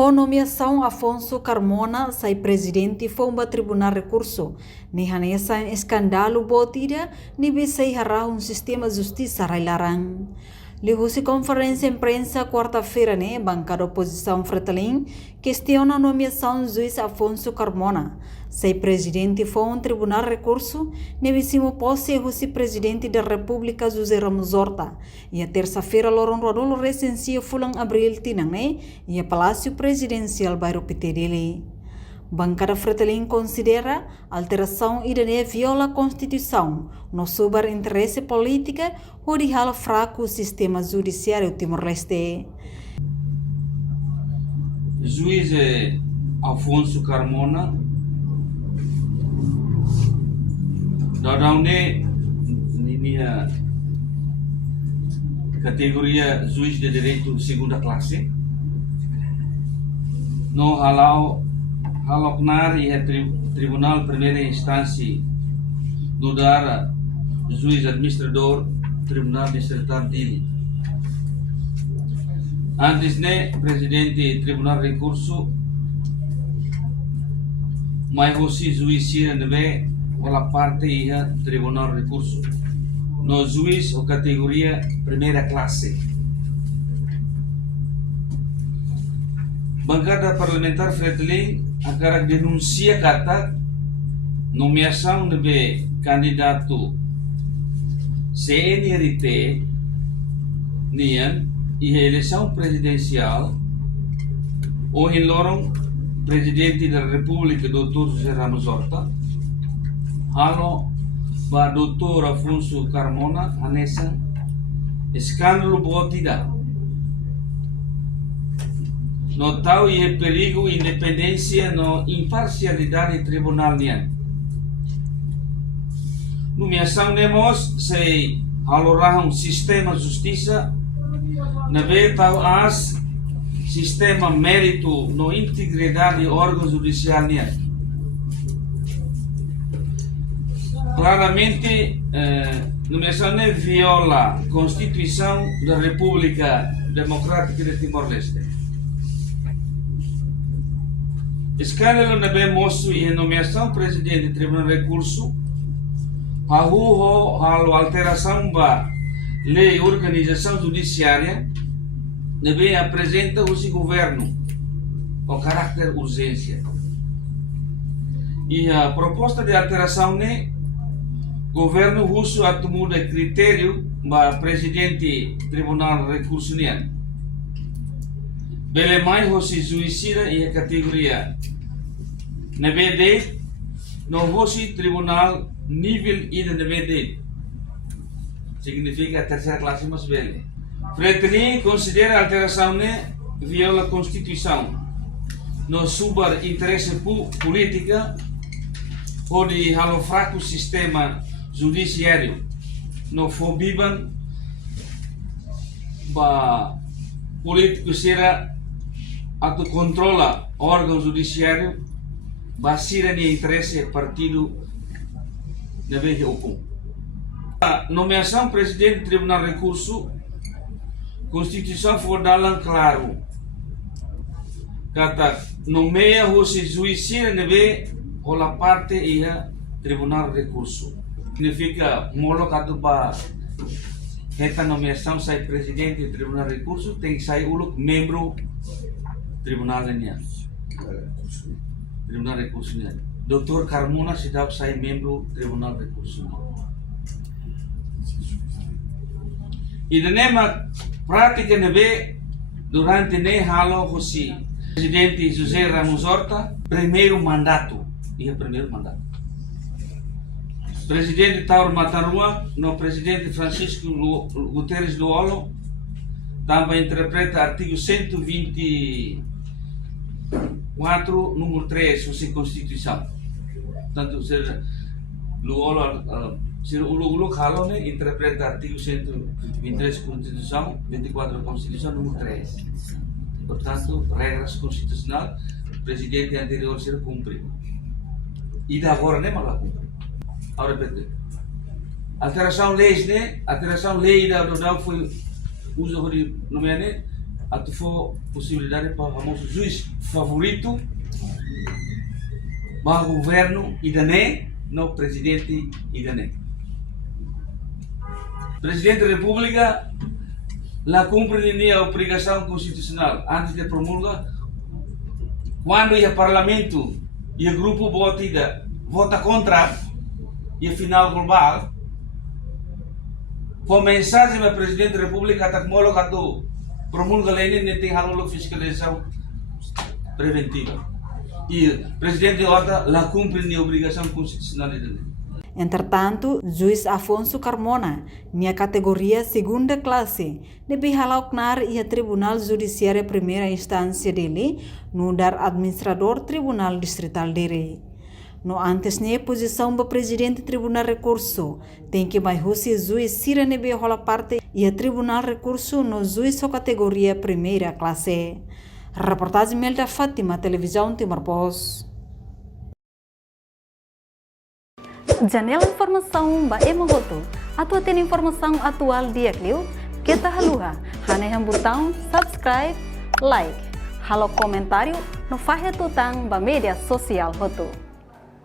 A nomeação Afonso Carmona sai presidente foi um tribunal recurso. Ni hanesa escândalo botida ni bisa hará sistema justiça railarang. Lihusi conferência imprensa quarta-feira, bancada oposição Fretilin questiona a nomeação do juiz Afonso Carmona. Sai presidente foi tribunal recurso, nevisimo posse o presidente da República José Ramos Horta. E a terça-feira, Loron Rodolo recensia fulang abril tinang, e a Palácio Presidencial bairro Pitedele. Bancada Fretilin considera alteração idane viola a Constituição, no sober interesse política ou de hal fraco o sistema judiciário Timor-Leste. Juiz Afonso Carmona daune minha categoria juiz de direito segunda classe no haloknar e tribunal primeira instância do dar juiz administrador tribunal distrital dele. Antes presidente tribunal recurso mais você juiz sira nebe pela parte ia tribunal recurso no juiz ou categoria primeira classe. Bancada parlamentar Fretilin agar denuncia kata nomeação de candidato seniorité nian e eleição presidencial ou em lorong presidente da República Dr. José Ramos Horta halo ba Dr. Afonso Carmona anessa escândalo botida no tal e perigo independência no imparcialidade tribunal nian. Nomeação nemos sei halorahum sistema justiça nebe tal as sistema mérito no integridade órgão judicial nian. Claramente nomeação ne viola a Constituição da República Democrática de Timor-Leste. Escândalo na bem moço e nomeação presidente do Tribunal de Recurso, a alteração da lei e organização judiciária, deve apresenta o governo com caráter urgência. E a proposta de alteração o governo russo atumu de critério para presidente do Tribunal de Recurso nian. Bele mais hosi juizira e a categoria NBD no hosi tribunal nível ida NBD significa a terceira classe mais bele. Fretilin considera a alteração viola a Constituição no super interesse política ou de halo fraco sistema judiciário no fobiban ba político será atu controla órgão judiciário basira de interesse partido na vez hukum. A nomeação presidente do Tribunal de Recurso Constituição for dalang claro kata nomeia o juiz sira na vez ola parte ia Tribunal de Recurso significa molo katu ba esta nomeação sai presidente do Tribunal de Recurso tem que sair uluk membro Tribunal de Tribunal de Recurso nian. Dr. Carmona sedap sai membro Tribunal de Recurso nian. E de nema prática nebe durante halo hosi presidente José Ramos Horta primeiro mandato presidente Taur Matarua no presidente Francisco Guterres do Olo também interpreta artigo 124 número 3 da Constituição. Portanto, seja se o halo interpreta artigo 123 da Constituição, 24 da Constituição, número 3. Portanto, regras constitucionais, o presidente anterior se cumpre. E da agora nem malah cumpre. Agora repete. Alteração lei da foi uso de nomeane atau for possibilidade para o famoso juiz favorito para o governo idané, no presidente idané. Presidente da República la cumpre a obrigação constitucional antes de promulgar. Quando o parlamento e o grupo vota contra e a final global, com mensagem ao presidente da República até que promulga lei nem tem halolo fiscalização preventiva. E o presidente la cumpre a obrigação constitucional dele. Entretanto, juiz Afonso Carmona, na categoria segunda classe, deve halaunar e a Tribunal Judiciário Primeira Instância dele, no dar administrador Tribunal Distrital dele. No antes ne posição do presidente Tribunal Recurso, tem que mais o juiz sira nebe rola parte e a Tribunal Recurso no juiz categoria Primeira Classe. Reportagem Melda Fátima, Televisão Timor-Post. Janela Informação ba Emogoto. Atua tem informação atual dia Clio. Kita haluha. Haneham botão subscribe, like. Halo comentário no fahe tutang ba media sosial hoto.